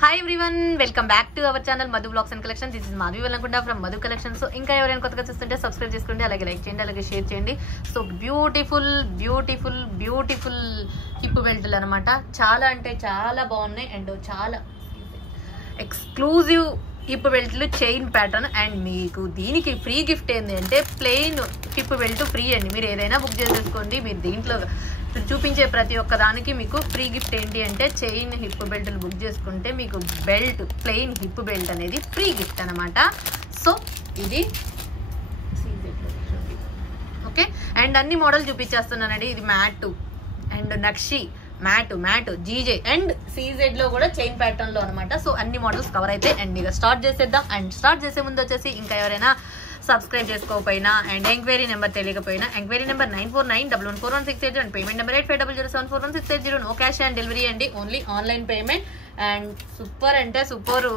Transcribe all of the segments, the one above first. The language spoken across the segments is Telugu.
Hi everyone, welcome back to our channel Madhu Vlogs and Collections. This is Madhu Vellankunda from Madhu Collections. So ఇంకా ఎవరైనా కొత్తగా చూస్తుంటే సబ్స్క్రైబ్ చేసుకోండి, అలాగే లైక్ చేయండి, అలాగే షేర్ చేయండి. సో బ్యూటిఫుల్ హిప్ బెల్ట్లు అన్నమాట. చాలా అంటే చాలా బాగున్నాయి అండ్ చాలా ఎక్స్క్లూజివ్ హిప్ బెల్ట్లు చైన్ ప్యాటర్న్. అండ్ మీకు దీనికి ఫ్రీ గిఫ్ట్ ఏంటి అంటే ప్లెయిన్ హిప్ బెల్ట్ ఫ్రీ అండి. మీరు ఏదైనా బుక్ చేసేసుకోండి. మీరు దీంట్లో చూపించే ప్రతి ఒక్క దానికి మీకు ఫ్రీ గిఫ్ట్ ఏంటి అంటే చైన్ హిప్ బెల్ట్లు బుక్ చేసుకుంటే మీకు బెల్ట్ ప్లెయిన్ హిప్ బెల్ట్ అనేది ఫ్రీ గిఫ్ట్ అనమాట. సో ఇది ఓకే. అండ్ అన్ని మోడల్ చూపించేస్తున్నానండి. ఇది మ్యాట్ అండ్ నక్షి, మ్యాట్ జీజే అండ్ సీజెడ్ లో కూడా చైన్ ప్యాటర్న్ లో అనమాట. సో అన్ని మోడల్స్ కవర్ అయితే అండ్ ఇక స్టార్ట్ చేసేద్దాం. అండ్ స్టార్ట్ చేసే ముందు వచ్చేసి ఇంకా ఎవరైనా సబ్స్క్రైబ్ చేసుకోకపోయినా అండ్ ఎంక్వైరీ నెంబర్ తెలియకపోయినా enquiry number 9491141680 and payment number 8500741680. No cash on delivery అండి, only online payment. And super అంటే సూపర్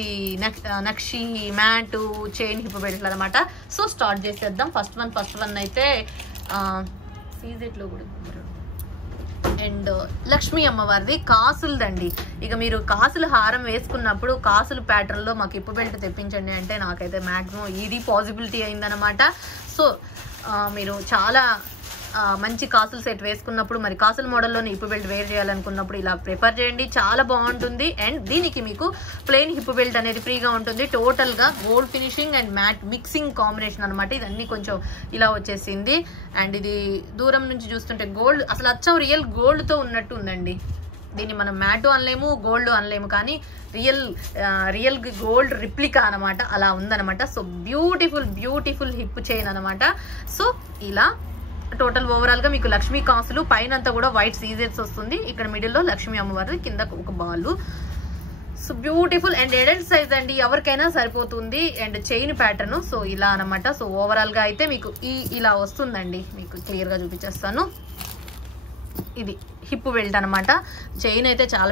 ఈ నక్షి మ్యాట్ చైన్ హిప్ బెల్ట్లు అనమాట. సో స్టార్ట్ చేసేద్దాం. ఫస్ట్ వన్ అయితే సీజెడ్ లో కూడా అండ్ లక్ష్మీ అమ్మవారిది కాసులదండి. ఇక మీరు కాసులు హారం వేసుకున్నప్పుడు కాసులు ప్యాటర్న్ లో మాకు హిప్ బెల్ట్ తెప్పించండి అంటే నాకైతే మాక్సిమం ఇది పాసిబిలిటీ అయిందనమాట. సో మీరు చాలా మంచి కాసులు సెట్ వేసుకున్నప్పుడు మరి కాసుల మోడల్లోని హిప్ బెల్ట్ వేర్ చేయాలనుకున్నప్పుడు ఇలా ప్రిఫర్ చేయండి, చాలా బాగుంటుంది. అండ్ దీనికి మీకు ప్లెయిన్ హిప్ బెల్ట్ అనేది ఫ్రీగా ఉంటుంది. టోటల్ గా gold finishing and matte mixing combination అనమాట. ఇదన్నీ కొంచెం ఇలా వచ్చేసింది. అండ్ ఇది దూరం నుంచి చూస్తుంటే గోల్డ్ అసలు అచ్చం రియల్ గోల్డ్ తో ఉన్నట్టు ఉందండి. దీన్ని మనం మ్యాట్ అనలేము, గోల్డ్ అనలేము, కానీ రియల్ గోల్డ్ రిప్లికా అనమాట. అలా ఉందనమాట. సో బ్యూటిఫుల్ హిప్ చైన్ అనమాట. సో ఇలా టోటల్ ఓవరాల్ గా మీకు లక్ష్మీ కాసులు పైన అంతా కూడా వైట్ సీజెట్స్ వస్తుంది. ఇక్కడ మిడిల్ లో లక్ష్మీ అమ్మవారి, కింద ఒక ball. So beautiful and adult size అండి, ఎవరికైనా సరిపోతుంది. అండ్ చైన్ ప్యాటర్న్ సో ఇలా అనమాట. సో ఓవరాల్ గా అయితే మీకు ఇలా వస్తుందండి. మీకు క్లియర్ గా చూపించేస్తాను. ఇది హిప్ బెల్ట్ అనమాట. చైన్ అయితే చాలా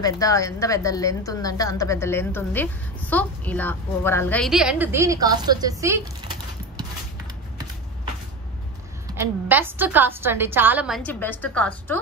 ఎంత పెద్ద లెంత్ ఉందంటే అంత పెద్ద లెంత్ ఉంది. సో ఇలా ఓవరాల్ గా ఇది. అండ్ దీని కాస్ట్ వచ్చేసి అండ్ బెస్ట్ కాస్ట్ అండి, చాలా మంచి బెస్ట్ కాస్ట్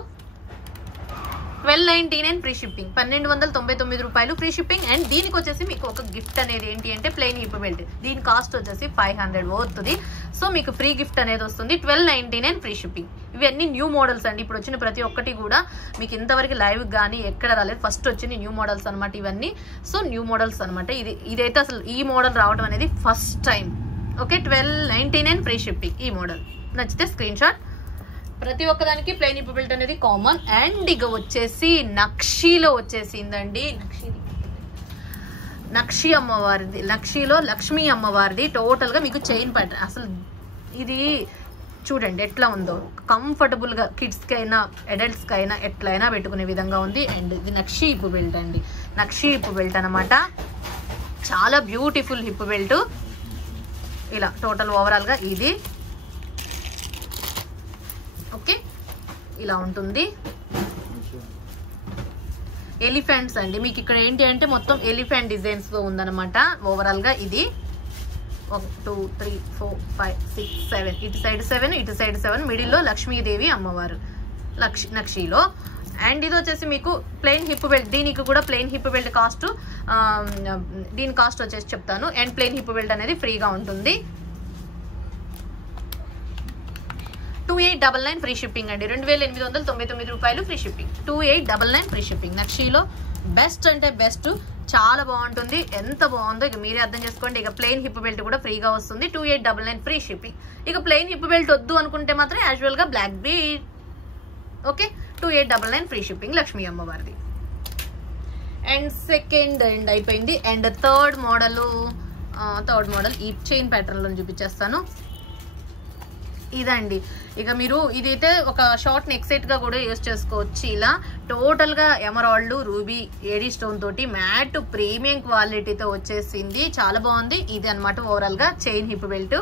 1299 ఫ్రీ షిప్పింగ్, 1299 రూపాయలు ఫ్రీ షిప్పింగ్. అండ్ దీనికి వచ్చేసి మీకు ఒక గిఫ్ట్ అనేది ఏంటి అంటే ప్లెయిన్ హిప్ బెల్ట్. దీని కాస్ట్ వచ్చేసి 500 అవుతుంది. సో మీకు ఫ్రీ గిఫ్ట్ అనేది వస్తుంది. 1299 ఫ్రీ షిప్పింగ్. ఇవన్నీ న్యూ మోడల్స్ అండి. ఇప్పుడు వచ్చిన ప్రతి ఒక్కటి కూడా మీకు ఇంతవరకు లైవ్ కానీ ఎక్కడ రాలేదు, ఫస్ట్ వచ్చిన న్యూ మోడల్స్ అనమాట ఇవన్నీ. సో న్యూ మోడల్స్ అనమాట. ఇదైతే అసలు ఈ మోడల్ రావడం అనేది first time. Okay, 1299 free shipping. ఈ మోడల్ నచ్చితే స్క్రీన్ షాట్. ప్రతి ఒక్కదానికి ప్లెయిన్ హిప్ బెల్ట్ అనేది కామన్. అండ్ ఇక వచ్చేసి నక్షిలో వచ్చేసిందండి. నక్షి అమ్మవారిది, నక్షిలో లక్ష్మీ అమ్మవారిది టోటల్ గా మీకు చైన్ ప్యాటర్న్. అసలు ఇది చూడండి ఎట్లా ఉందో, కంఫర్టబుల్ గా కిడ్స్ కి అయినా అడల్ట్స్ కి అయినా ఎట్లయినా పెట్టుకునే విధంగా ఉంది. అండ్ ఇది నక్షి హిప్ బెల్ట్ అండి, నక్షి హిప్ బెల్ట్ అనమాట. చాలా బ్యూటిఫుల్ హిప్ బెల్ట్. ఇలా టోటల్ ఓవరాల్ గా ఇది ఓకే ఇలా ఉంటుంది. ఎలిఫెంట్స్ అండి. మీకు ఇక్కడ ఏంటి అంటే మొత్తం ఎలిఫెంట్ డిజైన్స్ తో ఉందన్నమాట. ఓవరాల్ గా ఇది 1 2 3 4 5 6 7 ఇటు సైడ్ 7 ఇటు సైడ్ 7 మిడిల్ లో లక్ష్మీదేవి అమ్మవారు నక్షిలో. అండ్ ఇది వచ్చేసి మీకు ప్లెయిన్ హిప్ బెల్ట్. దీనికి కూడా ప్లెయిన్ హిప్ బెల్ట్ కాస్ట్, దీని కాస్ట్ వచ్చేసి చెప్తాను. అండ్ ప్లెయిన్ హిప్ బెల్ట్ అనేది ఫ్రీగా ఉంటుంది. 2899 ఫ్రీ షిప్పింగ్ అండి, 2899 రూపాయలు ఫ్రీ షిప్పింగ్. 2899 free shipping. నక్షిలో బెస్ట్ అంటే బెస్ట్, చాలా బాగుంటుంది. ఎంత బాగుందో ఇక మీరే అర్థం చేసుకోండి. ఇక ప్లెయిన్ హిప్ బెల్ట్ కూడా ఫ్రీగా వస్తుంది. 2899 ఫ్రీ షిప్పింగ్. ఇక ప్లెయిన్ హిప్ బెల్ట్ వద్దు అనుకుంటే మాత్రం యాజువల్ గా black bead. Okay, 2899 free shipping Lakshmi అమ్మవారిది. అండ్ సెకండ్ అండ్ అయిపోయింది. అండ్ థర్డ్ మోడల్ ఈ చైన్ ప్యాటర్న్ లో చూపించేస్తాను. ఇదండి. ఇక మీరు ఇదైతే ఒక షార్ట్ నెక్ సెట్ గా కూడా యూజ్ చేసుకోవచ్చు. ఇలా టోటల్ గా ఎమరాల్డ్ రూబీ ఏడీ స్టోన్ తోటి మ్యాట్ ప్రీమియం క్వాలిటీతో వచ్చేసింది. చాలా బాగుంది. ఇది అనమాట ఓవరాల్ గా చైన్ హిప్ బెల్ట్.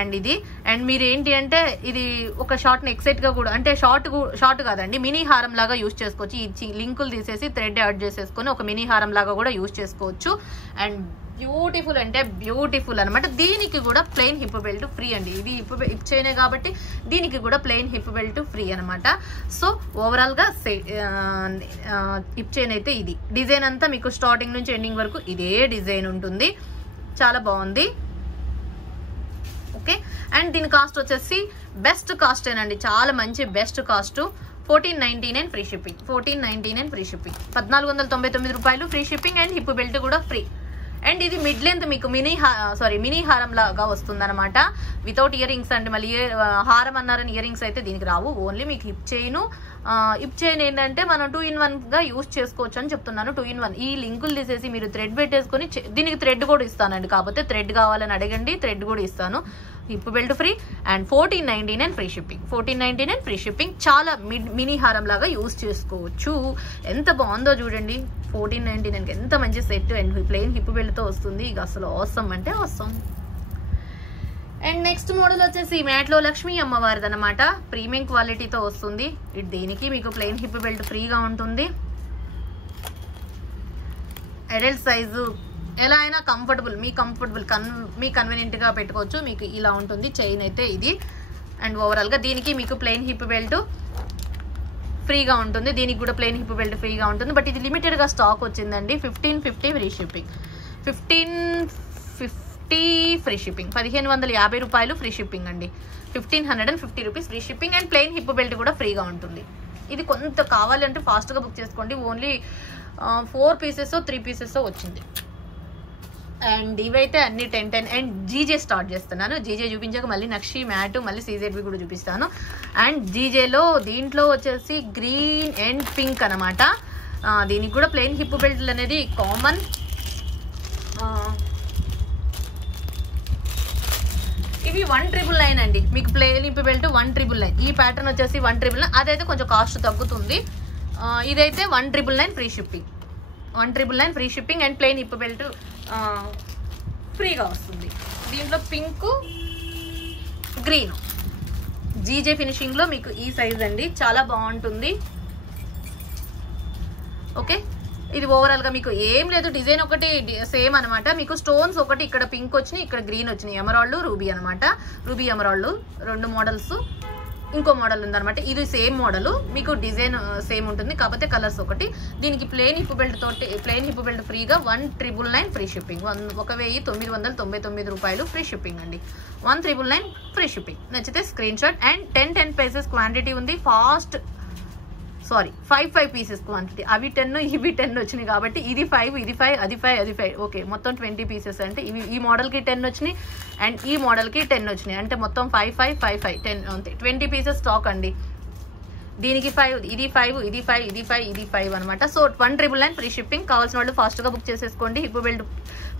అండ్ ఇది అండ్ మీరు ఏంటి అంటే ఇది ఒక షార్ట్ నెక్ సెట్ గా కూడా, అంటే షార్ట్ కాదండి, మినీ హారం లాగా యూజ్ చేసుకోవచ్చు. ఈ లింకులు తీసేసి థ్రెడ్ యాడ్ చేసేసుకొని ఒక మినీ హారం లాగా కూడా యూజ్ చేసుకోవచ్చు. అండ్ బ్యూటిఫుల్ అంటే బ్యూటిఫుల్ అనమాట. దీనికి కూడా ప్లెయిన్ హిప్ బెల్ట్ ఫ్రీ అండి. ఇది హిప్ చైనే కాబట్టి దీనికి కూడా ప్లెయిన్ హిప్ బెల్ట్ ఫ్రీ అనమాట. సో ఓవరాల్ గా హిప్ చైన్ అయితే ఇది డిజైన్ అంతా మీకు స్టార్టింగ్ నుంచి ఎండింగ్ వరకు ఇదే డిజైన్ ఉంటుంది. చాలా బాగుంది. ఓకే, అండ్ దీని కాస్ట్ వచ్చేసి బెస్ట్ కాస్ట్ ఏనండి, చాలా మంచి best cost. 1499 free shipping. 1499 free shipping. 1499 రూపాయలు free shipping and hip belt కూడా ఫ్రీ. అండ్ ఇది మిడ్ లెంత్ మీకు మినీ హారం లాగా వస్తుంది అనమాట, వితౌట్ ఇయర్ రింగ్స్ అండి. మళ్ళీ హారం అన్నారని ఇయర్ రింగ్స్ అయితే దీనికి రావు. ఓన్లీ మీకు హిప్ చైన్ ఏంటంటే మనం 2-in-1 గా యూజ్ చేసుకోవచ్చు అని చెప్తున్నాను. 2-in-1 ఈ లింకులు తీసేసి మీరు థ్రెడ్ పెట్టేసుకొని, దీనికి థ్రెడ్ కూడా ఇస్తానండి, కాకపోతే థ్రెడ్ కావాలని అడగండి, థ్రెడ్ కూడా ఇస్తాను. Hip belt free and 1499 free shipping. 1499 free shipping. చాలా మినీ హారం లాగా యూజ్ చేసుకోవచ్చు. ఎంత బాగుందో చూడండి. 1499 ఎంత మంచి set and plain hip belt తో వస్తుంది. ఇక అసలు ఆసమ్ అంటే ఆసమ్. అండ్ నెక్స్ట్ మోడల్ వచ్చేసి మ్యాట్ లో లక్ష్మీ అమ్మవారిది అనమాట. ప్రీమియం క్వాలిటీతో వస్తుంది. దీనికి మీకు ప్లెయిన్ హిప్ బెల్ట్ ఫ్రీగా ఉంటుంది. అడల్ట్ సైజు ఎలా అయినా కంఫర్టబుల్, మీ కన్వీనియంట్ గా పెట్టుకోవచ్చు. మీకు ఇలా ఉంటుంది చైన్ అయితే ఇది. అండ్ ఓవరాల్ గా దీనికి మీకు ప్లెయిన్ హిప్ బెల్ట్ ఫ్రీగా ఉంటుంది. దీనికి కూడా ప్లెయిన్ హిప్ బెల్ట్ ఫ్రీగా ఉంటుంది. బట్ ఇది లిమిటెడ్ గా స్టాక్ వచ్చిందండి. 1550 ఫ్రీ షిప్పింగ్. 1550 free shipping. 1550 రూపాయలు ఫ్రీ షిప్పింగ్ అండి. 1550 rupees free shipping and plain hip belt కూడా ఫ్రీగా ఉంటుంది. ఇది కొంత కావాలంటే ఫాస్ట్ గా బుక్ చేసుకోండి. ఓన్లీ 4 పీసెస్ 3 పీసెస్ వచ్చింది. అండ్ ఇవైతే అన్ని 10 అండ్ జీజే స్టార్ట్ చేస్తున్నాను. జీజే చూపించాక మళ్ళీ నక్షి మ్యాట్ మళ్ళీ సీజెడ్వి కూడా చూపిస్తాను. అండ్ జీజేలో దీంట్లో వచ్చేసి గ్రీన్ అండ్ పింక్ అనమాట. దీనికి కూడా ప్లెయిన్ హిప్ బెల్ట్ అనేది కామన్. ఇవి 1999 అండి. మీకు ప్లెయిన్ హిప్ బెల్ట్ 1999. ఈ ప్యాటర్న్ వచ్చేసి 1999. అదైతే కొంచెం కాస్ట్ తగ్గుతుంది. ఇదైతే 1999 free shipping. 1999 free shipping and plain hip belt ఫ్రీగా వస్తుంది. దీంట్లో పింక్ గ్రీన్ జీజే ఫినిషింగ్ లో మీకు ఈ సైజ్ అండి. చాలా బాగుంటుంది. ఓకే, ఇది ఓవరాల్ గా మీకు ఏం లేదు, డిజైన్ ఒకటి సేమ్ అనమాట. మీకు స్టోన్స్ ఒకటి ఇక్కడ పింక్ వచ్చినాయి, ఇక్కడ గ్రీన్ వచ్చినాయి. ఎమరాల్డ్ రూబీ అనమాట. Ruby emerald 2 models. ఇంకో మోడల్ ఉందనమాట. ఇది సేమ్ మోడల్, మీకు డిజైన్ సేమ్ ఉంటుంది, కాకపోతే కలర్స్ ఒకటి. దీనికి ప్లెయిన్ హిప్ బెల్ట్ తోటి ప్లెయిన్ హిప్ బెల్ట్ ఫ్రీగా 1999 ఫ్రీ షిప్పింగ్. 1999 రూపాయలు ఫ్రీ షిప్పింగ్ అండి. 1999 ఫ్రీ షిప్పింగ్. నచ్చితే screen shot. And 10 pieces quantity ఉంది. 5 పీసెస్ క్వాంటిటీ. అవి 10 ఇవి 10 వచ్చినాయి కాబట్టి ఇది 5 ఇది 5 అది 5 అది 5. ఓకే, మొత్తం 20 పీసెస్. అంటే ఇవి ఈ మోడల్ కి 10 వచ్చినాయి అండ్ ఈ మోడల్ కి 10 వచ్చినాయి. అంటే మొత్తం 5 10 అంతే. 20 పీసెస్ స్టాక్ అండి. దీనికి 5 ఇది 5 ఇది 5 ఇది 5 ఇది 5 అనమాట. So 1999 free shipping. కావాల్సిన వాళ్ళు ఫాస్ట్ గా బుక్ చేసేసుకోండి. హిప్ బెల్ట్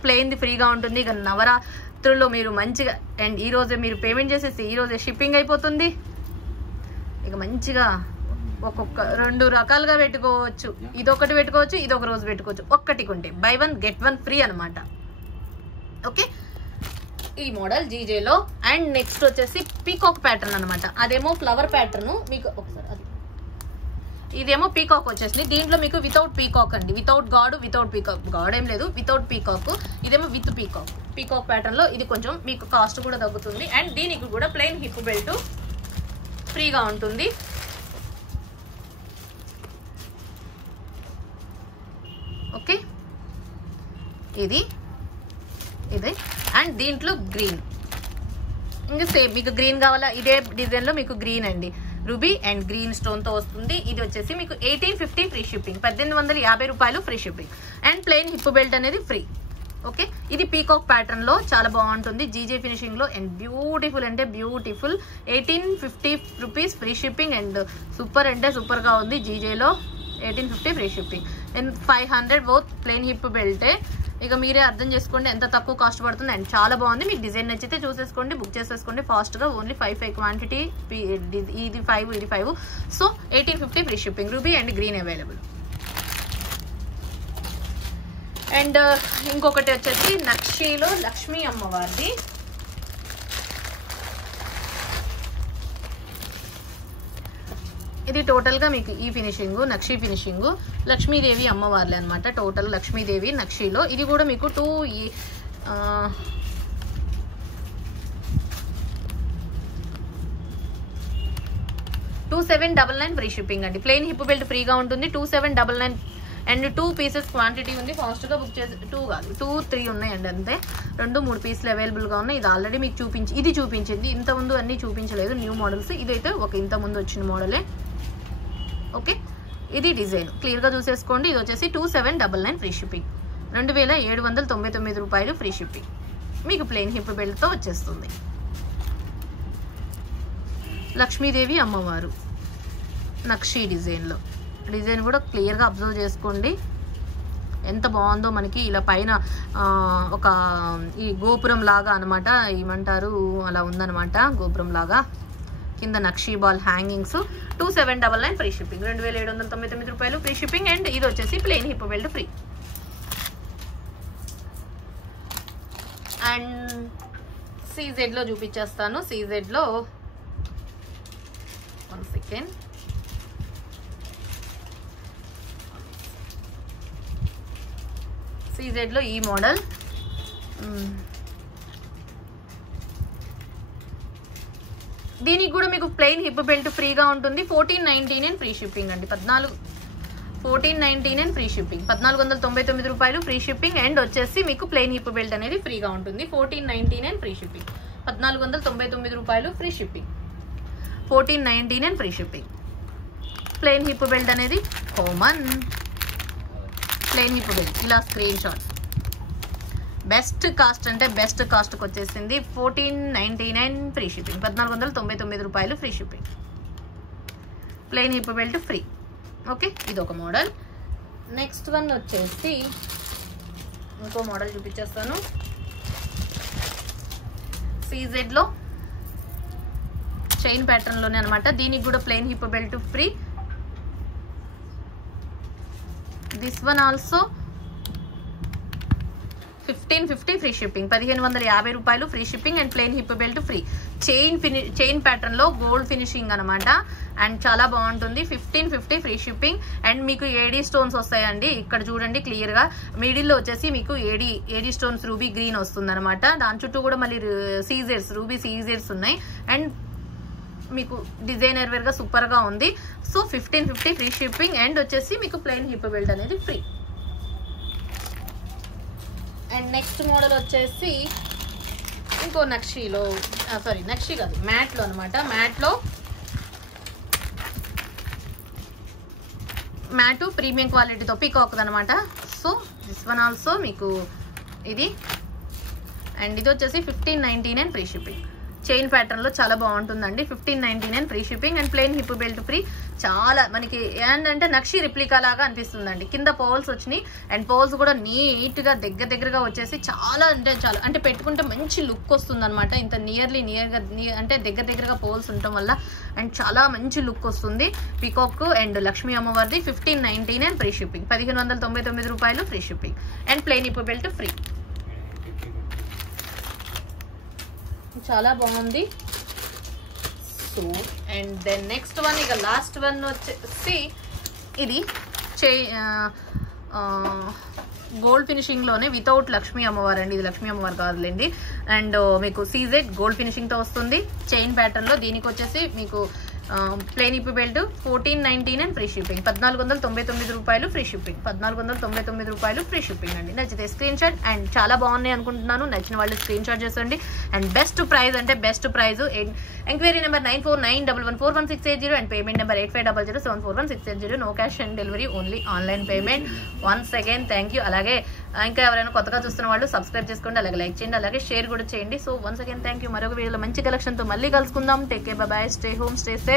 ప్లెయిన్ ది ఫ్రీగా ఉంటుంది. ఇక నవరాత్రుల్లో మీరు మంచిగా అండ్ ఈ రోజే మీరు పేమెంట్ చేసేసి ఈ రోజే షిప్పింగ్ అయిపోతుంది. ఇక మంచిగా ఒక్కొక్క 2 రకాలుగా పెట్టుకోవచ్చు. ఇదొకటి పెట్టుకోవచ్చు, ఇదొక రోజు పెట్టుకోవచ్చు. ఒక్కటి కొంటే బై 1 గెట్ 1 ఫ్రీ అనమాట. ఓకే, ఈ మోడల్ జీజేలో. అండ్ నెక్స్ట్ వచ్చేసి పీకాక్ ప్యాటర్న్ అనమాట. అదేమో ఫ్లవర్ ప్యాటర్న్. మీకు ఒకసారి అది ఇదేమో పీకాక్ వచ్చేసింది. దీంట్లో మీకు వితౌట్ పీకాక్ అండి. Without God, without peacock. God ఏం లేదు, వితౌట్ పీకాక్. ఇదేమో విత్ పీకాక్. పీకాక్ ప్యాటర్న్ లో ఇది కొంచెం మీకు కాస్ట్ కూడా తగ్గుతుంది. అండ్ దీనికి కూడా ప్లెయిన్ హిప్ బెల్ట్ ఫ్రీగా ఉంటుంది. ఓకే, ఇది అండ్ దీంట్లో గ్రీన్. ఇంకా సేమ్ మీకు గ్రీన్ కావాలా, ఇదే డిజైన్ లో మీకు గ్రీన్ అండి. రూబీ అండ్ గ్రీన్ స్టోన్ తో వస్తుంది. ఇది వచ్చేసి మీకు 1850 ఫ్రీ షిప్పింగ్. 1850 రూపాయలు free shipping and plain hip belt అనేది ఫ్రీ. ఓకే, ఇది పీకాక్ ప్యాటర్న్ లో చాలా బాగుంటుంది. జీజే ఫినిషింగ్ లో అండ్ బ్యూటిఫుల్ అంటే beautiful. 1850 rupees free shipping and super అంటే సూపర్ గా ఉంది. జీజేలో 1850 free shipping and 500 both plain hip బెల్టే. ఇక మీరే అర్థం చేసుకోండి ఎంత తక్కువ కాస్ట్ పడుతుంది. అండ్ చాలా బాగుంది. మీకు డిజైన్ నచ్చితే చూసేసుకోండి, బుక్ చేసేసుకోండి ఫాస్ట్ గా. Only 5 quantity. ఇది 5 ఇది 5. So 1850 free shipping. Ruby and green available. And ఇంకొకటి వచ్చేసి నక్షీలో లక్ష్మీ అమ్మవారిది. ఇది టోటల్ గా మీకు ఈ ఫినిషింగ్ నక్షి ఫినిషింగ్ లక్ష్మీదేవి అమ్మవార్లే అనమాట. టోటల్ లక్ష్మీదేవి నక్షిలో ఇది కూడా మీకు 2799 ఫ్రీ షిప్పింగ్ అండి. ప్లెయిన్ హిప్ బెల్ట్ ఫ్రీగా ఉంటుంది. 2799 అండ్ 2 పీసెస్ క్వాంటిటీ ఉంది. ఫాస్ట్ గా బుక్ చేసి 2 కాదు 2 3 ఉన్నాయండి అంతే. 2-3 పీసులు అవైలబుల్ గా ఉన్నాయి. ఇది ఆల్రెడీ మీకు ఇది చూపించింది. ఇంత ముందు అన్ని చూపించలేదు న్యూ మోడల్స్. ఇదైతే ఒక ఇంత ముందు వచ్చిన మోడలే. ఓకే ఇది డిజైన్ క్లియర్ గా చూసేసుకోండి. ఇది వచ్చేసి 2799 ఫ్రీ షిప్పింగ్. 2799 రూపాయలు ఫ్రీ షిప్పింగ్ మీకు ప్లెయిన్ హిప్ బెల్ట్ తో వచ్చేస్తుంది. లక్ష్మీదేవి అమ్మవారు నక్షి డిజైన్లో. డిజైన్ కూడా క్లియర్గా అబ్జర్వ్ చేసుకోండి ఎంత బాగుందో. మనకి ఇలా పైన ఒక ఈ గోపురం లాగా అనమాట, ఏమంటారు అలా ఉందనమాట గోపురం లాగా. కింద నక్షి బాల్ హ్యాంగింగ్స్. 2799 free shipping. 2799 రూపాయలు ఫ్రీ షిప్పింగ్. అండ్ ఇది వచ్చేసి plain hip belt free. And సీజెడ్లో చూపించేస్తాను. సీజెడ్లో 1 సెకండ్. సీజెడ్లో ఈ మోడల్ దీనికి కూడా మీకు ప్లెయిన్ హిప్ బెల్ట్ ఫ్రీగా ఉంటుంది. 1499 ఫ్రీ షిప్పింగ్ అండి. 1499 ఫ్రీ షిప్పింగ్. 1499 రూపాయలు ఫ్రీ షిప్పింగ్. అండ్ వచ్చేసి మీకు ప్లెయిన్ హిప్ బెల్ట్ అనేది ఫ్రీగా ఉంటుంది. 1499 ఫ్రీ షిప్పింగ్. 1499 రూపాయలు free shipping. 1499 free shipping. Plain hip belt అనేది కామన్. ప్లెయిన్ హిప్ బెల్ట్ ఇలా స్క్రీన్ షాట్. బెస్ట్ కాస్ట్ అంటే బెస్ట్ కాస్ట్కి వచ్చేసింది 1499 ఫ్రీ షిప్పింగ్. 1499 రూపాయలు free shipping. Plain hip belt free. Okay ఇది ఒక మోడల్. నెక్స్ట్ వన్ వచ్చేసి ఇంకో మోడల్ చూపించేస్తాను. సీజెడ్లో చైన్ ప్యాటర్న్ లోనే అనమాట. దీనికి కూడా plain hip belt free. This one also 1550 free shipping. 1550 రూపాయలు free shipping. And plain hip belt free. Chain pattern లో గోల్డ్ ఫినిషింగ్ అనమాట. అండ్ చాలా బాగుంటుంది. 1550 ఫ్రీ షిప్పింగ్. అండ్ మీకు ఏడీ స్టోన్స్ వస్తాయండి. ఇక్కడ చూడండి క్లియర్ గా మిడిల్ లో వచ్చేసి మీకు ఏడీ స్టోన్స్ రూబీ గ్రీన్ వస్తుంది అనమాట. దాని చుట్టూ కూడా మళ్ళీ సీజర్స్ రూబీ సీజర్స్ ఉన్నాయి. అండ్ మీకు డిజైనర్ వేర్ గా సూపర్ గా ఉంది. So 1550 free shipping. అండ్ వచ్చేసి మీకు ప్లెయిన్ హిప్ బెల్ట్ అనేది ఫ్రీ. అండ్ నెక్స్ట్ మోడల్ వచ్చేసి ఇంకో నక్షిలో నక్షి కాదు మ్యాట్ లో అనమాట. మ్యాట్ ప్రీమియం క్వాలిటీతో పీకాక్ అనమాట. సో దిస్ వన్ ఆల్సో మీకు ఇది. అండ్ ఇది వచ్చేసి 1599 ఫ్రీ షిప్పింగ్. చైన్ ప్యాటర్న్ లో చాలా బాగుంటుందండి. 1599 free shipping. And plain hip belt free. చాలా మనకి ఏంటంటే నక్షి రిప్లికా లాగా అనిపిస్తుందండి. కింద పోల్స్ వచ్చినాయి. అండ్ పోల్స్ కూడా నీట్ గా దగ్గరగా వచ్చేసి చాలా అంటే పెట్టుకుంటే మంచి లుక్ వస్తుంది అనమాట. ఇంత నియర్గా అంటే దగ్గరగా పోల్స్ ఉండటం వల్ల అండ్ చాలా మంచి లుక్ వస్తుంది. పీకాక్ అండ్ లక్ష్మీ అమ్మవారిది 1599 ఫ్రీ షిప్పింగ్. 1599 రూపాయలు free shipping. And plain hip belt free. చాలా బాగుంది. So and then next one ఇక లాస్ట్ వన్ వచ్చేసి ఇది గోల్డ్ ఫినిషింగ్ లోనే వితౌట్ లక్ష్మీ అమ్మవారు అండి. ఇది లక్ష్మీ అమ్మవారు కాదులేండి. అండ్ మీకు సీజెడ్ గోల్డ్ ఫినిషింగ్ తో వస్తుంది. చైన్ ప్యాటర్న్ లో. దీనికి వచ్చేసి మీకు plain hip belt 1499 free shipping. 1499 రూపాయలు ఫ్రీ షిప్పింగ్. 1499 రూపాయలు ఫ్రీ షిప్పింగ్ అండి. నచ్చితే స్క్రీన్ షాట్. అండ్ చాలా బాగున్నాయి అనుకుంటున్నాను. నచ్చిన వాళ్ళు స్క్రీన్ షాట్ చేసండి. అండ్ బెస్ట్ ప్రైస్ అంటే best prize. Enquiry number 9491141680 and payment number 8500741680. No cash on delivery, only online payment. Once again thank you. అలాగే ఇంకా ఎవరైనా కొత్తగా చూస్తున్న వాళ్ళు సబ్స్క్రైబ్ చేసుకోండి, అలాగే లైక్ చేయండి, అలాగే షేర్ కూడా చేయండి. So once again thank you. మరొక వీడియోలో మంచి కలెక్షన్తో మళ్ళీ కలుసుకుందాం. Take care, by by, stay home, stay safe.